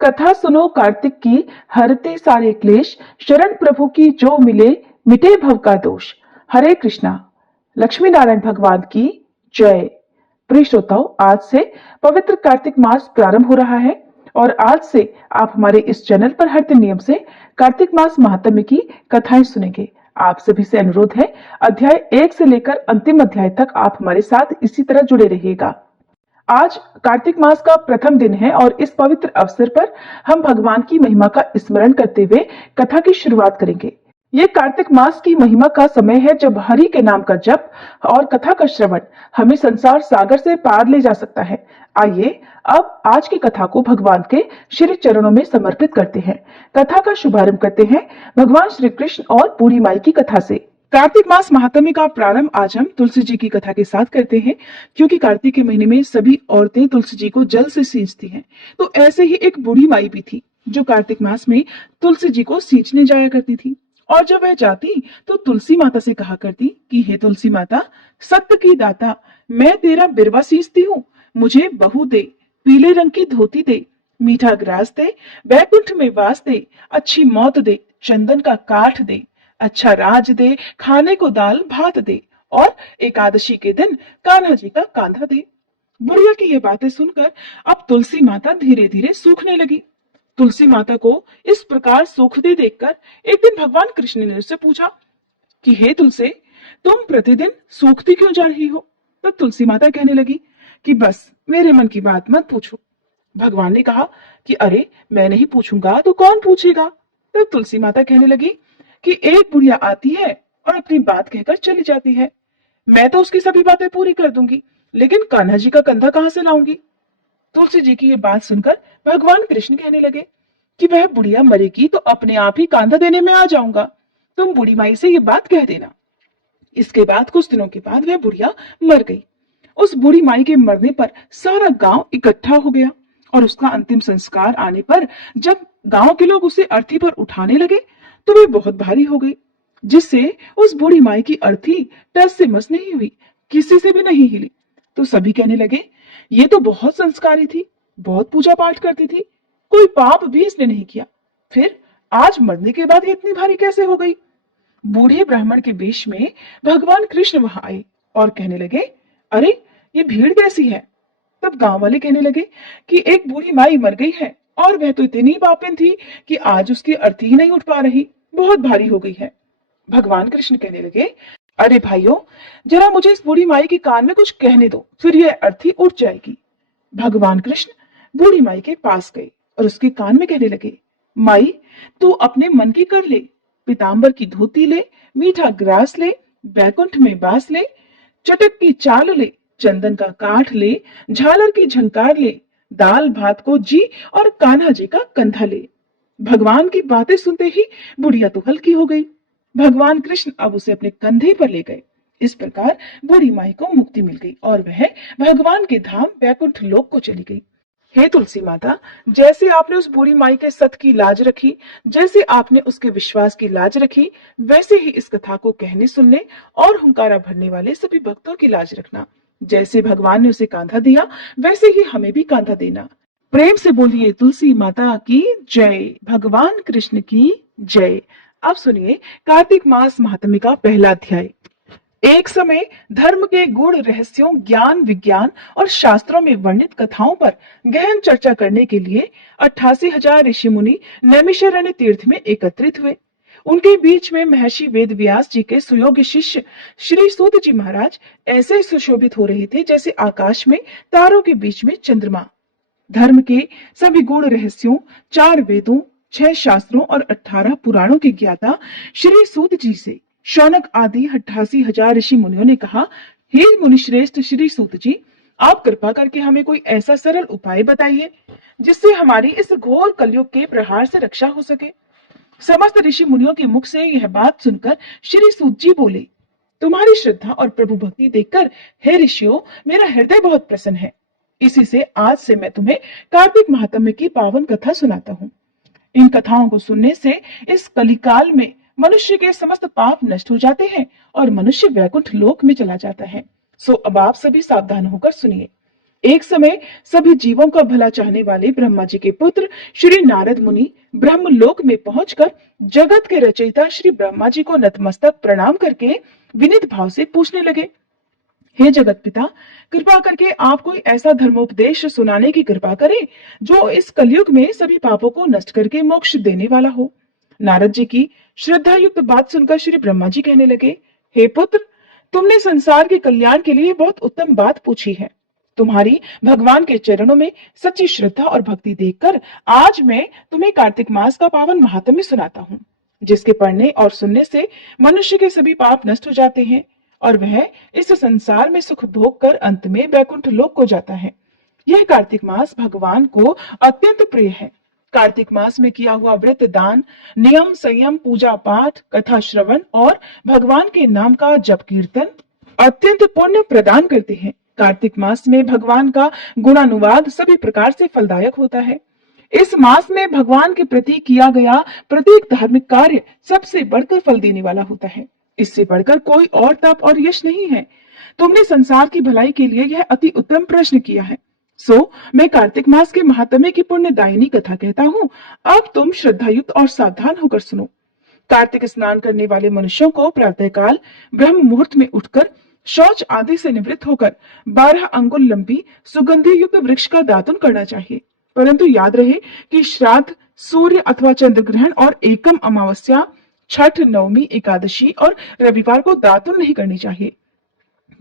कथा सुनो कार्तिक की, हरते सारे क्लेश, शरण प्रभु की जो मिले, मिटे भव का दोष। हरे कृष्णा। लक्ष्मी नारायण भगवान की जय। प्रिय श्रोताओं, आज से पवित्र कार्तिक मास प्रारंभ हो रहा है और आज से आप हमारे इस चैनल पर हर दिन नियम से कार्तिक मास महात्म्य की कथाएं सुनेंगे। आप सभी से अनुरोध है, अध्याय 1 से लेकर अंतिम अध्याय तक आप हमारे साथ इसी तरह जुड़े रहिएगा। आज कार्तिक मास का प्रथम दिन है और इस पवित्र अवसर पर हम भगवान की महिमा का स्मरण करते हुए कथा की शुरुआत करेंगे। ये कार्तिक मास की महिमा का समय है जब हरि के नाम का जप और कथा का श्रवण हमें संसार सागर से पार ले जा सकता है। आइए अब आज की कथा को भगवान के श्री चरणों में समर्पित करते हैं। कथा का शुभारंभ करते हैं भगवान श्री कृष्ण और बूढ़ी माई की कथा से। कार्तिक मास महात्म्य का प्रारंभ आज हम तुलसी जी की कथा के साथ करते हैं, क्योंकि कार्तिक के महीने में सभी औरतें तुलसी जी को जल से सींचती हैं। तो ऐसे ही एक बूढ़ी माई भी थी जो कार्तिक मास में तुलसी जी को सींचने जाया करती थी। और जब वह जाती तो तुलसी माता से कहा करती कि हे तुलसी माता, सत्य की दाता, मैं तेरा बिरवा सींचती हूँ, मुझे बहू दे, पीले रंग की धोती दे, मीठा ग्रास दे, वैकुंठ में वास दे, अच्छी मौत दे, चंदन का काठ दे, अच्छा राज दे, खाने को दाल भात दे, और एकादशी के दिन कान्हा जी का कांधा दे। बुढ़िया की ये बातें सुनकर अब तुलसी माता धीरे धीरे सूखने लगी। तुलसी माता को इस प्रकार सूखती देखकर एक दिन भगवान कृष्ण ने उससे पूछा कि हे तुलसी, तुम प्रतिदिन सूखती क्यों जा रही हो? तब तुलसी माता कहने लगी कि बस मेरे मन की बात मत पूछो। भगवान ने कहा कि अरे, मैं नहीं पूछूंगा तो कौन पूछेगा? तब तुलसी माता कहने लगी कि एक बुढ़िया आती है और अपनी बात कहकर चली जाती है। मैं तो उसकी सभी बातें पूरी कर दूंगी, लेकिन कान्हा जी का कंधा कहां से लाऊंगी? तुलसी जी की ये बात सुनकर भगवान कृष्ण कहने लगे कि वह बुढ़िया मरेगी तो अपने आप ही कांधा देने में आ जाऊंगा, तुम बूढ़ी माई से ये बात कह देना। इसके बाद कुछ दिनों के बाद वह बुढ़िया मर गई। उस बूढ़ी माई के मरने पर सारा गांव इकट्ठा हो गया और उसका अंतिम संस्कार आने पर जब गांव के लोग उसे अर्थी पर उठाने लगे तो वे बहुत भारी हो गई, जिससे उस बूढ़ी माई की अर्थी टस से मस नहीं हुई, किसी से भी नहीं हिली। तो सभी कहने लगे, ये तो बहुत संस्कारी थी, बहुत पूजा पाठ करती थी, कोई पाप भी इसने नहीं किया, फिर आज मरने के बाद ये इतनी भारी कैसे हो गई? बूढ़े ब्राह्मण के वेश में भगवान कृष्ण वहां आए और कहने लगे, अरे, ये भीड़ कैसी है? तब गांव वाले कहने लगे कि एक बूढ़ी माई मर गई है और वह तो इतनी पापिन थी कि आज उसकी अर्थी ही नहीं उठ पा रही, बहुत भारी हो गई है। भगवान कृष्ण कहने लगे, अरे भाइयों, जरा मुझे इस बूढ़ी माई के कान में कुछ कहने दो, फिर यह अर्थी उठ जाएगी। भगवान कृष्ण बूढ़ी माई के पास गए और उसके कान में कहने लगे, माई, तू अपने मन की कर ले, पीतांबर की धोती ले, मीठा ग्रास ले, बैकुंठ में बास ले, चटक की चाल ले, चंदन का काठ ले, झालर की झंकार ले, दाल भात को जी और कान्हा जी का कंधा ले। भगवान की बातें सुनते ही बुढ़िया तो हल्की हो गई। भगवान कृष्ण अब उसे अपने कंधे पर ले गए। इस प्रकार बूढ़ी माई को मुक्ति मिल गई और वह भगवान के धाम वैकुंठ लोक को चली गई। हे तुलसी माता, जैसे आपने उस बूढ़ी माई के सत की लाज रखी, जैसे आपने उसके विश्वास की लाज रखी, वैसे ही इस कथा को कहने सुनने और हुंकारा भरने वाले सभी भक्तों की लाज रखना। जैसे भगवान ने उसे कांधा दिया, वैसे ही हमें भी कांधा देना। प्रेम से बोलिए तुलसी माता की जय, भगवान कृष्ण की जय। अब सुनिए कार्तिक मास महात्म्य का पहला अध्याय। एक समय धर्म के गूढ़ रहस्यों, ज्ञान, विज्ञान और शास्त्रों में वर्णित कथाओं पर गहन चर्चा करने के लिए 88,000 ऋषि मुनि नैमिषारण्य तीर्थ में एकत्रित हुए। उनके बीच में महर्षि वेद व्यास जी के सुयोग्य शिष्य श्री सूत जी महाराज ऐसे सुशोभित हो रहे थे जैसे आकाश में तारों के बीच में चंद्रमा। धर्म के सभी गूढ़ रहस्यों, 4 वेदों, 6 शास्त्रों और 18 पुराणों के ज्ञाता श्री सूत जी से शौनक आदि 88,000 ऋषि मुनियों ने कहा, हे मुनिश्रेष्ठ श्री सूत जी, आप कृपा करके हमें कोई ऐसा सरल उपाय बताइए जिससे हमारी इस घोर कलयुग के प्रहार से रक्षा हो सके। समस्त ऋषि मुनियों के मुख से यह बात सुनकर श्री सूत जी बोले, तुम्हारी श्रद्धा और प्रभु भक्ति देखकर हे ऋषियों, मेरा हृदय बहुत प्रसन्न है। इसी से आज से मैं तुम्हें कार्तिक महात्म्य की पावन कथा सुनाता हूँ। इन कथाओं को सुनने से इस कलिकाल में मनुष्य के समस्त पाप नष्ट हो जाते हैं और मनुष्य वैकुंठ लोक में चला जाता है। सो अब आप सभी सावधान होकर सुनिए। एक समय सभी जीवों का भला चाहने वाले ब्रह्मा जी के पुत्र श्री नारद मुनि ब्रह्मलोक में पहुंचकर जगत के रचयिता श्री ब्रह्मा जी को नतमस्तक प्रणाम करके विनीत भाव से पूछने लगे, हे जगत पिता, कृपा करके आप कोई ऐसा धर्मोपदेश सुनाने की कृपा करें जो इस कलयुग में सभी पापों को नष्ट करके मोक्ष देने वाला हो। नारद जी की श्रद्धा युक्त बात सुनकर श्री ब्रह्मा जी कहने लगे, हे पुत्र, तुमने संसार के कल्याण के लिए बहुत उत्तम बात पूछी है। तुम्हारी भगवान के चरणों में सच्ची श्रद्धा और भक्ति देखकर आज मैं तुम्हें कार्तिक मास का पावन महात्म्य सुनाता हूँ, जिसके पढ़ने और सुनने से मनुष्य के सभी पाप नष्ट हो जाते हैं और वह इस संसार में सुख भोग कर अंत में वैकुंठ लोक को जाता है। यह कार्तिक मास भगवान को अत्यंत प्रिय है। कार्तिक मास में किया हुआ व्रत, दान, नियम, संयम, पूजा पाठ, कथा श्रवण और भगवान के नाम का जप कीर्तन अत्यंत पुण्य प्रदान करते हैं। कार्तिक मास में भगवान का गुणानुवाद सभी प्रकार से फलदायक होता है। इस मास में भगवान के प्रति किया गया प्रत्येक धार्मिक कार्य सबसे बढ़कर फल देने वाला होता है। इससे बढ़कर कोई और तप और यश नहीं है। तुमने संसार की भलाई के लिए यह अति उत्तम प्रश्न किया है। सो मैं कार्तिक मास के महात्म्य की पुण्यदायिनी कथा कहता हूँ। अब तुम श्रद्धायुक्त और सावधान होकर सुनो। कार्तिक स्नान करने वाले मनुष्यों को प्रातःकाल ब्रह्म मुहूर्त में उठकर शौच आदि से निवृत्त होकर 12 अंगुल लंबी सुगंधि युक्त वृक्ष का दातुन करना चाहिए। परंतु याद रहे कि श्राद्ध, सूर्य अथवा चंद्र ग्रहण और एकम अमावस्या, छठ, नवमी, एकादशी और रविवार को दातुन नहीं करनी चाहिए।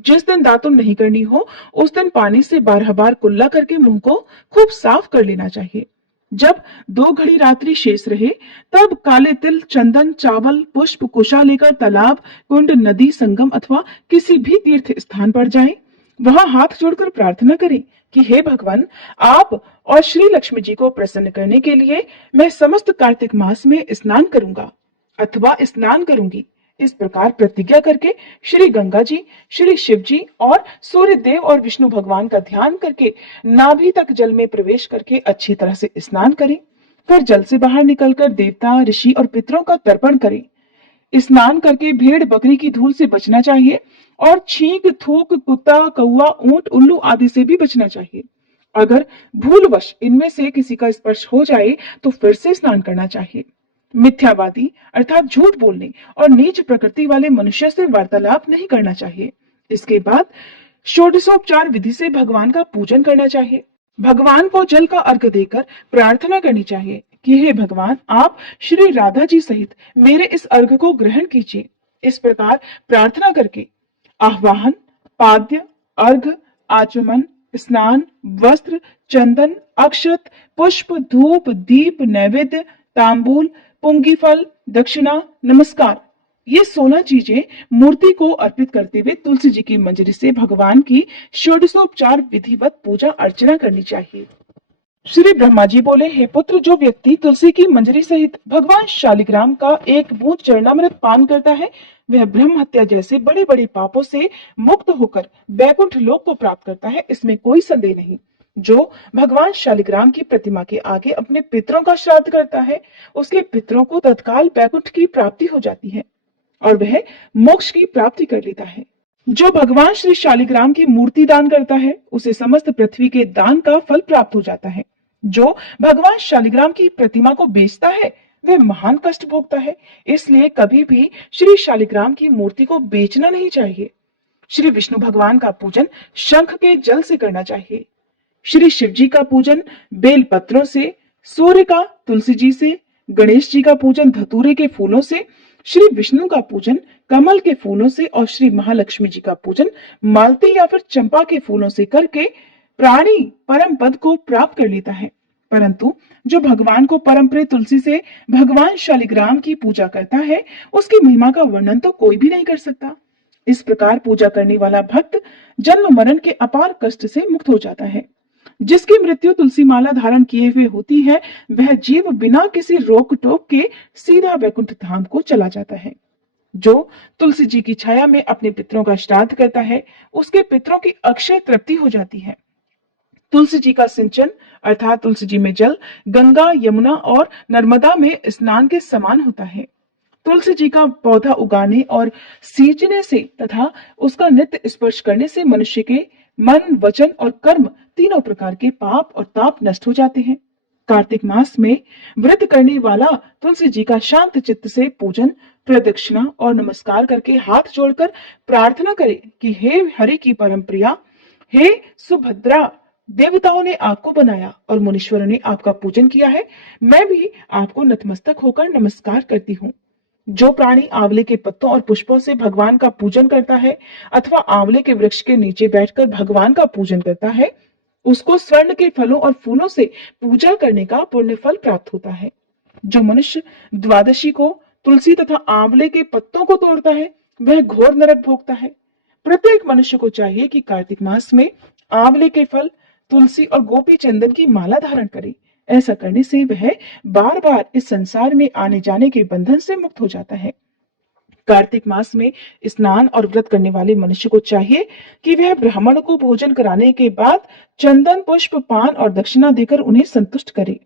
जिस दिन दातुन नहीं करनी हो उस दिन पानी से 12 बार कुल्ला करके मुंह को खूब साफ कर लेना चाहिए। जब 2 घड़ी रात्रि शेष रहे तब काले तिल, चंदन, चावल, पुष्प, कुशा लेकर तालाब, कुंड, नदी, संगम अथवा किसी भी तीर्थ स्थान पर जाएं। वहां हाथ जोड़कर प्रार्थना करें कि हे भगवान, आप और श्री लक्ष्मी जी को प्रसन्न करने के लिए मैं समस्त कार्तिक मास में स्नान करूंगा अथवा स्नान करूंगी। इस प्रकार प्रतिज्ञा करके श्री गंगा जी, श्री शिव जी और सूर्य देव और विष्णु भगवान का ध्यान करके नाभि तक जल में प्रवेश करके अच्छी तरह से स्नान करें। फिर जल से बाहर निकलकर देवता, ऋषि और पितरों का तर्पण करें। स्नान करके भेड़ बकरी की धूल से बचना चाहिए और छींक, थूक, कुत्ता, कौवा, ऊंट, उल्लू आदि से भी बचना चाहिए। अगर भूलवश इनमें से किसी का स्पर्श हो जाए तो फिर से स्नान करना चाहिए। मिथ्यावादी अर्थात झूठ बोलने और नीच प्रकृति वाले मनुष्य से वार्तालाप नहीं करना चाहिए। इसके बाद षोडशोपचार विधि से भगवान का पूजन करना चाहिए। भगवान को जल का अर्घ देकर प्रार्थना करनी चाहिए कि हे भगवान, आप श्री राधा जी सहित मेरे इस अर्घ को ग्रहण कीजिए। इस प्रकार प्रार्थना करके आह्वान, पाद्य, अर्घ, आचमन, स्नान, वस्त्र, चंदन, अक्षत, पुष्प, धूप, दीप, नैवेद्य, तांबूल, पुंगी फल, दक्षिणा, नमस्कार, ये 16 चीजें मूर्ति को अर्पित करते हुए तुलसी जी की मंजरी से भगवान की षोडशोपचार विधिवत पूजा अर्चना करनी चाहिए। श्री ब्रह्मा जी बोले, हे पुत्र, जो व्यक्ति तुलसी की मंजरी सहित भगवान शालिग्राम का एक बूंद चरणामृत पान करता है वह ब्रह्म हत्या जैसे बड़े बड़े पापों से मुक्त होकर वैकुंठ लोक को प्राप्त करता है, इसमें कोई संदेह नहीं। जो भगवान शालिग्राम की प्रतिमा के आगे अपने पितरों का श्राद्ध करता है उसके पितरों को तत्काल वैकुंठ की प्राप्ति हो जाती है और वह मोक्ष की प्राप्ति कर लेता है। जो भगवान श्री शालिग्राम की मूर्ति दान करता है उसे समस्त पृथ्वी के दान का फल प्राप्त हो जाता है। जो भगवान शालिग्राम की प्रतिमा को बेचता है वह महान कष्ट भोगता है। इसलिए कभी भी श्री शालिग्राम की मूर्ति को बेचना नहीं चाहिए। श्री विष्णु भगवान का पूजन शंख के जल से करना चाहिए। श्री शिव जी का पूजन बेल पत्रों से, सूर्य का तुलसी जी से, गणेश जी का पूजन धतूरे के फूलों से, श्री विष्णु का पूजन कमल के फूलों से और श्री महालक्ष्मी जी का पूजन मालती या फिर चंपा के फूलों से करके प्राणी परम पद को प्राप्त कर लेता है। परंतु जो भगवान को परम प्रिय तुलसी से भगवान शालिग्राम की पूजा करता है उसकी महिमा का वर्णन तो कोई भी नहीं कर सकता। इस प्रकार पूजा करने वाला भक्त जन्म मरण के अपार कष्ट से मुक्त हो जाता है। जिसकी मृत्यु तुलसी माला धारण किए हुए होती है वह जीव बिना किसी रोक टोक के सीधा वैकुंठ धाम को चला जाता है। जो तुलसी जी की छाया में अपने पितरों का श्राद्ध करता है उसके पितरों की अक्षय तृप्ति हो जाती है। तुलसी जी का सिंचन अर्थात तुलसी जी में जल गंगा, यमुना और नर्मदा में स्नान के समान होता है। तुलसी जी का पौधा उगाने और सींचने से तथा उसका नित्य स्पर्श करने से मनुष्य के मन, वचन और कर्म तीनों प्रकार के पाप और ताप नष्ट हो जाते हैं। कार्तिक मास में व्रत करने वाला तुलसी जी का शांत चित्त से पूजन, प्रदक्षिणा और नमस्कार करके हाथ जोड़कर प्रार्थना करे कि हे हरि की परम प्रिया, हे सुभद्रा, देवताओं ने आपको बनाया और मुनीश्वरों ने आपका पूजन किया है। मैं भी आपको नतमस्तक होकर नमस्कार करती हूँ। जो प्राणी आंवले के पत्तों और पुष्पों से भगवान का पूजन करता है अथवा आंवले के वृक्ष के नीचे बैठकर भगवान का पूजन करता है, उसको स्वर्ण के फलों और फूलों से पूजा करने का पुण्य फल प्राप्त होता है। जो मनुष्य द्वादशी को तुलसी तथा आंवले के पत्तों को तोड़ता है, वह घोर नरक भोगता है। प्रत्येक मनुष्य को चाहिए कि कार्तिक मास में आंवले के फल, तुलसी और गोपी चंदन की माला धारण करे। ऐसा करने से वह बार बार इस संसार में आने जाने के बंधन से मुक्त हो जाता है। कार्तिक मास में स्नान और व्रत करने वाले मनुष्य को चाहिए कि वह ब्राह्मण को भोजन कराने के बाद चंदन, पुष्प, पान और दक्षिणा देकर उन्हें संतुष्ट करे।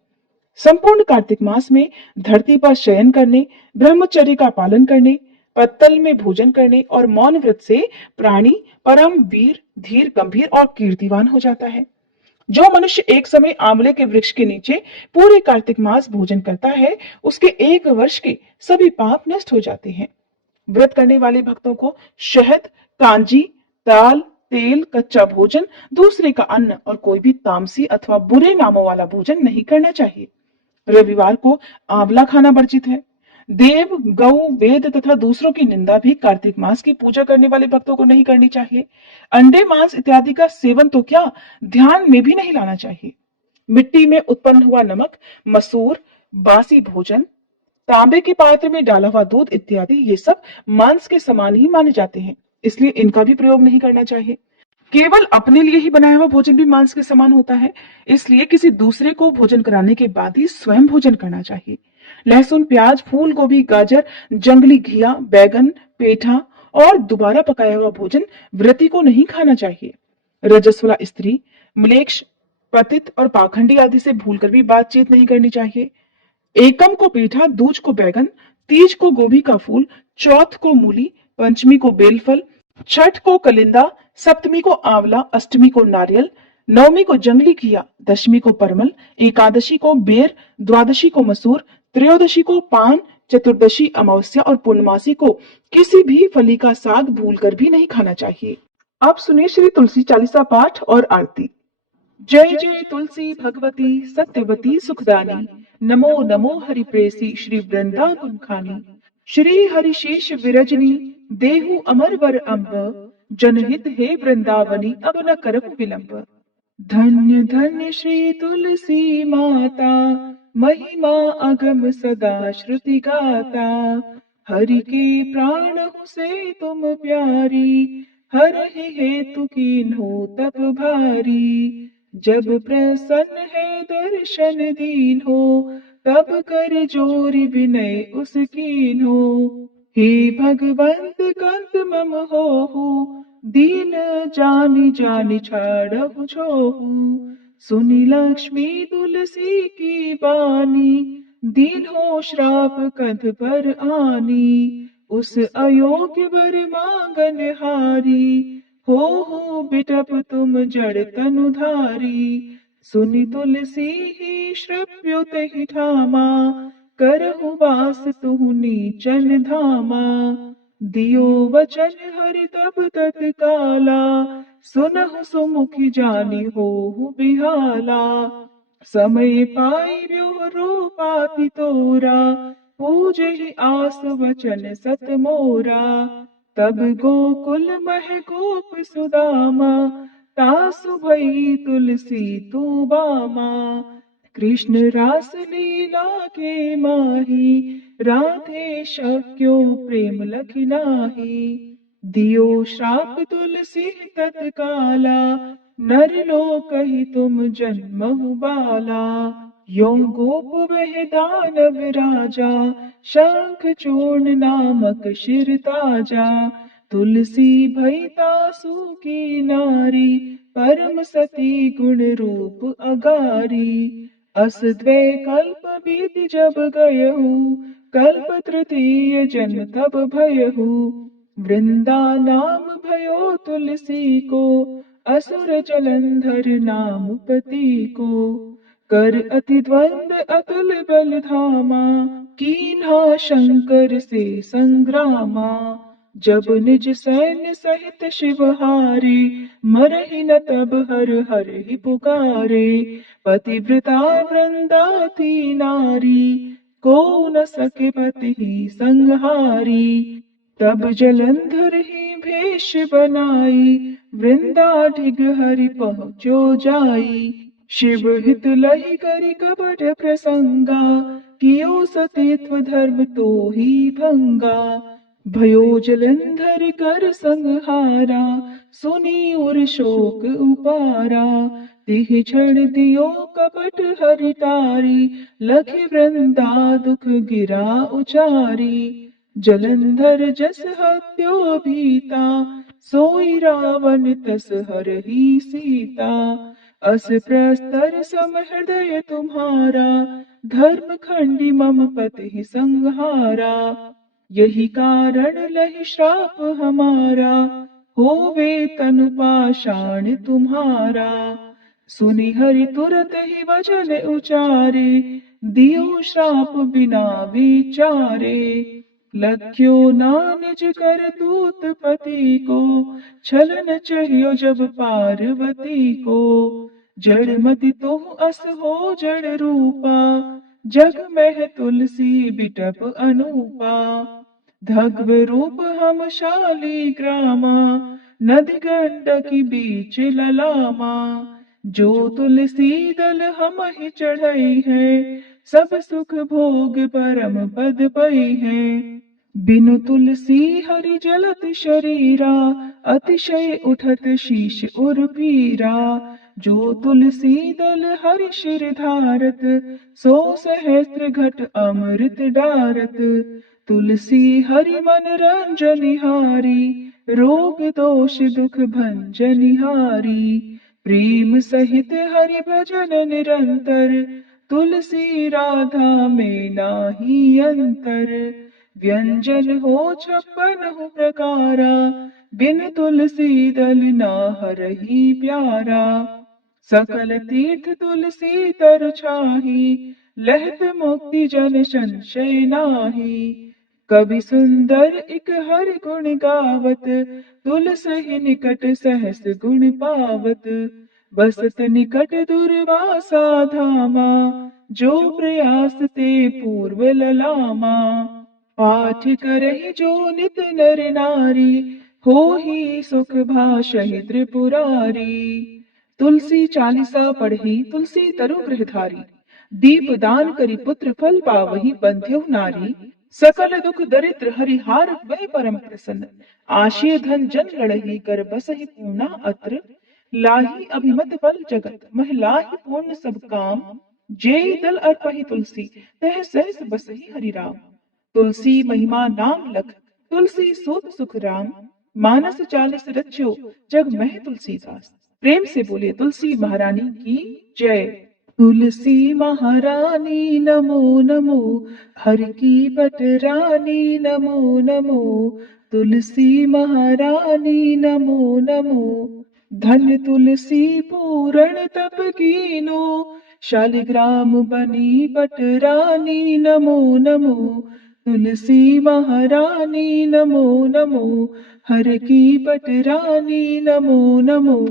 संपूर्ण कार्तिक मास में धरती पर शयन करने, ब्रह्मचर्य का पालन करने, पत्तल में भोजन करने और मौन व्रत से प्राणी परम वीर, धीर, गंभीर और कीर्तिवान हो जाता है। जो मनुष्य एक समय आंवले के वृक्ष के नीचे पूरे कार्तिक मास भोजन करता है, उसके 1 वर्ष के सभी पाप नष्ट हो जाते हैं। व्रत करने वाले भक्तों को शहद, कांजी, दाल, तेल, कच्चा भोजन, दूसरे का अन्न और कोई भी तामसी अथवा बुरे नामों वाला भोजन नहीं करना चाहिए। रविवार को आंवला खाना वर्जित है। देव, गौ, वेद तथा दूसरों की निंदा भी कार्तिक मास की पूजा करने वाले भक्तों को नहीं करनी चाहिए। अंडे, मांस इत्यादि का सेवन तो क्या, ध्यान में भी नहीं लाना चाहिए। मिट्टी में उत्पन्न हुआ नमक, मसूर, बासी भोजन, तांबे के पात्र में डाला हुआ दूध इत्यादि ये सब मांस के समान ही माने जाते हैं, इसलिए इनका भी प्रयोग नहीं करना चाहिए। केवल अपने लिए ही बनाया हुआ भोजन भी मांस के समान होता है, इसलिए किसी दूसरे को भोजन कराने के बाद ही स्वयं भोजन करना चाहिए। लहसुन, प्याज, फूल गोभी, गाजर, जंगली घिया, बैगन, पेठा और दोबारा पकाया हुआ भोजन व्रती को नहीं खाना चाहिए। रजस्वला स्त्री, म्लेच्छ, पतित और पाखंडी आदि से भूलकर भी बातचीत नहीं करनी चाहिए। एकम को पेठा, दूज को बैगन, तीज को गोभी का फूल, चौथ को मूली, पंचमी को बेलफल, छठ को कलिंदा, सप्तमी को आंवला, अष्टमी को नारियल, नवमी को जंगली घिया, दशमी को परमल, एकादशी को बेर, द्वादशी को मसूर, त्रयोदशी को पान, चतुर्दशी, अमावस्या और पूर्णमासी को किसी भी फली का साग भूलकर भी नहीं खाना चाहिए। अब सुनिए श्री तुलसी चालीसा पाठ और आरती। जय जय तुलसी भगवती सत्यवती सुखदानी, नमो नमो हरि प्रेसी श्री वृंदावन खानी, श्री हरिशेष विरजनी देहु अमर वर अम्ब, जनहित हे वृंदावनी अब न करहु विलंब। धन्य धन्य श्री तुलसी माता, महिमा अगम सदा श्रुति गाता, हरि के प्राण हो से तुम प्यारी, हर हेतु कीन्हो तप भारी। जब प्रसन्न है दर्शन दीन हो, तब कर जोरी विनय उस कीन्हो। हे भगवंत कंत मम होहु, दीन जानि जानि छाड़हु छोहु। सुनि लक्ष्मी तुलसी की बानी, दीन हो श्राप कंठ पर आनी। उस अयोग्य वर मांगन हारी, हो बिटप तुम जड़ तनुधारी। सुनि तुलसी ही श्रव्यो तहि ठामा, करहु वास तुहु नीचन धामा। दियो वचन हरि तब तत्काला, सुनहु सुमुखि जानि होहु बिहाला। समय पाई व्यो रूपाति तोरा, पूजहि आस वचन सत मोरा। तब गोकुल मह गोप सुदामा, तासु भई तुलसी तू बामा। कृष्ण रास लीला के माही, राधे शक्यो प्रेम लखि नाही। दियो श्राप तुलसी तत्काला, नर लोकहि तुम जन्महु बाला। यो गोप वह दानव राजा, शंख चूर्ण नामक शिर ताजा। तुलसी भई तासु की नारी, परम सती गुण रूप अगारी। अस द्वै कल्प बीत जब गयहु, कल्प तृतीय जन्म तब भयहु। वृंदा नाम भयो तुलसी को, असुर जलंधर नाम पति को, कर अति द्वंद अतुल बल धामा, कीन्हा शंकर से संग्रामा। जब निज सैन्य सहित शिव हारे, मरहि न तब हर हर ही पुकारे। पतिव्रता वृंदा थी नारी, को न सके पति ही संहारी। तब जलंधर ही भेष बनाई, वृंदा ढिग हरि पहुँचो जाई। शिव हित लहि करि कपट प्रसंगा, कियो सतीत्व धर्म तो ही भंगा। भयो जलंधर कर संहारा, सुनी उर शोक उपारा। तिह क्षण दियो कपट हरि टारी, लखि वृंदा दुख गिरा उचारी। जलंधर जस हत्यो भीता, सोई रावण तस हरहि सीता। अस प्रस्तर सम हृदय तुम्हारा, धर्म खंडी मम पति संहारा। यही कारण लहि श्राप हमारा, होवे तनु पाषाण तुम्हारा। सुनि हरि तुरत ही वचन उचारे, दियो श्राप बिना विचारे। लख्यो ना निज कर दूत पति को, छलन चढ़ियो जब पार्वती को। जड़मति तो अस हो जड़ रूपा, जग में तुलसी बिटप अनूपा। धग्व रूप हम शाली ग्रामा, नदी गंडकी बीच ललामा। जो तुलसी दल हम ही चढ़ई है, सब सुख भोग परम पद पई है। बिनु तुलसी हरि जलत शरीरा, अतिशय उठत शीश उर पीरा। जो तुलसी दल हरि शिर धारत, सो सहस्त्र घट अमृत डारत। तुलसी हरि मन रंजनिहारी, रोग दोष दुख भंजनिहारी। प्रेम सहित हरि भजन निरंतर, तुलसी राधा में नाही अंतर। व्यंजन हो 56 प्रकारा, बिन तुलसी दल ना हरहि प्यारा। सकल तीर्थ तुलसी तर छाही, लहत मुक्ति जन संशय नाही। कवि सुंदर इक हरि गुण गावत, तुलसी निकट सहस गुण पावत। बसत निकट दुर्वासा धामा, जो प्रयास ते पूर्व ललामा। पाठ करहि जो नित नर नारी, हो ही सुख भाषहि त्रिपुरारी। तुलसी चालीसा पढ़ी तुलसी तरु गृहधारी, दीप दान करी पुत्र फल पावहि बंध्यु नारी। सकल दुख दरिद्र हरिहार वह परम प्रसन्न, आशय धन जन लड़ही कर बसहि पूर्णा अत्र। लाही अभिमत फल जगत, मह लाही पूर्ण सब काम। जेई दल अर्पहि तुलसी, तह सहस बसहि हरि राम। तुलसी महिमा नाम लख, तुलसी सूत सुख राम। मानस चालिस रच्यो, जग मह तुलसीदास। प्रेम से बोलिए तुलसी महारानी की जय। तुलसी महारानी नमो नमो, हर की बट रानी नमो नमो। तुलसी महारानी नमो नमो, धन तुलसी पूरण तप कीनो। शालिग्राम बनी बट रानी नमो नमो। तुलसी महारानी नमो नमो, हर की बट रानी नमो नमो।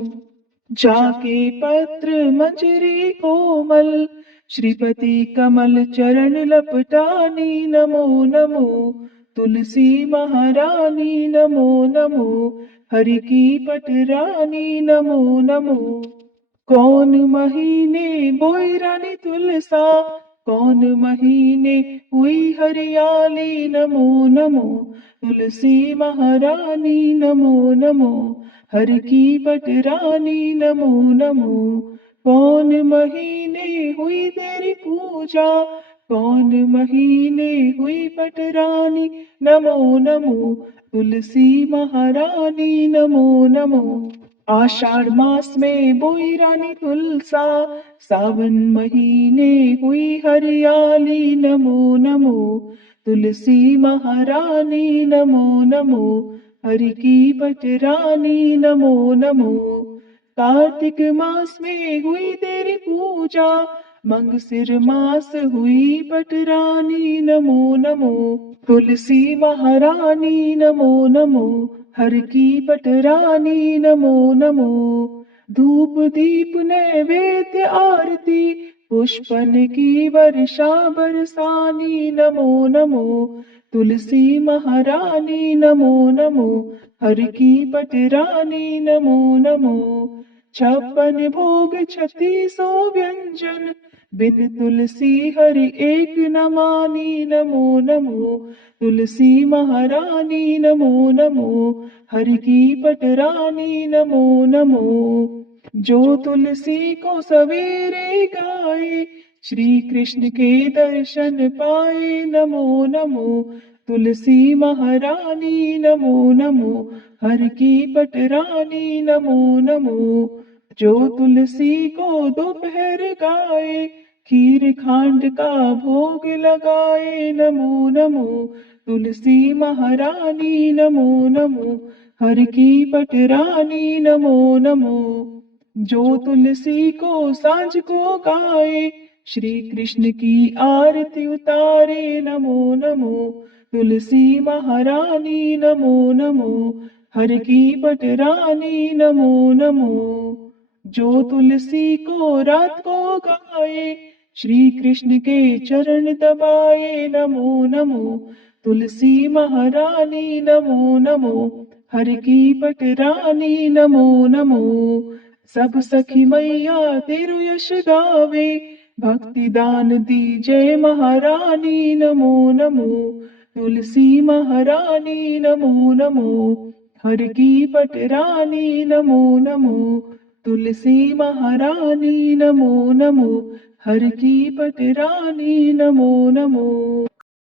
जाके पत्र मंजरी कोमल, श्रीपति कमल चरण लपटानी नमो नमो। तुलसी महारानी नमो नमो, हरि की पटरानी नमो नमो। कौन महीने बोई रानी तुलसा, कौन महीने हुई हरियाली नमो नमो। तुलसी महारानी नमो नमो, हर की पटरानी नमो नमो। कौन महीने हुई तेरी पूजा, कौन महीने हुई पटरानी नमो नमो। तुलसी महारानी नमो नमो। आषाढ़ मास में बोई रानी तुलसा, सावन महीने हुई हरियाली नमो नमो। तुलसी महारानी नमो नमो, हरि की पटरानी नमो नमो। कार्तिक मास में हुई तेरी पूजा, मंगसिर मास हुई पटरानी, नमो नमो। तुलसी महारानी नमो नमो, हर की पटरानी नमो नमो। धूप दीप नैवेद्य आरती, पुष्पन की वर्षा बरसानी, नमो नमो। तुलसी महारानी नमो नमो, हर की पटरानी नमो नमो। 56 भोग 36 व्यंजन, बिन तुलसी हरि एक न मानी, नमो नमो। तुलसी महारानी नमो नमो, हरि की पटरानी नमो नमो। जो तुलसी को सवेरे गाए, श्री कृष्ण के दर्शन पाए, नमो नमो। तुलसी महारानी नमो नमो, हर की पटरानी नमो नमो। जो तुलसी को दोपहर गाए, खीर खांड का भोग लगाए, नमो नमो। तुलसी महारानी नमो नमो, हर की पटरानी नमो नमो। जो तुलसी को सांझ को गाए, श्री कृष्ण की आरती उतारे, नमो नमो। तुलसी महारानी नमो नमो, हर की पटरानी नमो नमो। जो तुलसी को रात को गाए, श्री कृष्ण के चरण दबाए, नमो नमो। तुलसी महारानी नमो नमो, हर की पटरानी नमो नमो। सब सखी मैया तेरु यश गावे, भक्ति दान दी जय महारानी, नमो नमो। तुलसी महारानी नमो नमो, हर की पटरानी नमो नमो। तुलसी महारानी नमो नमो, हर की पटरानी नमो नमो।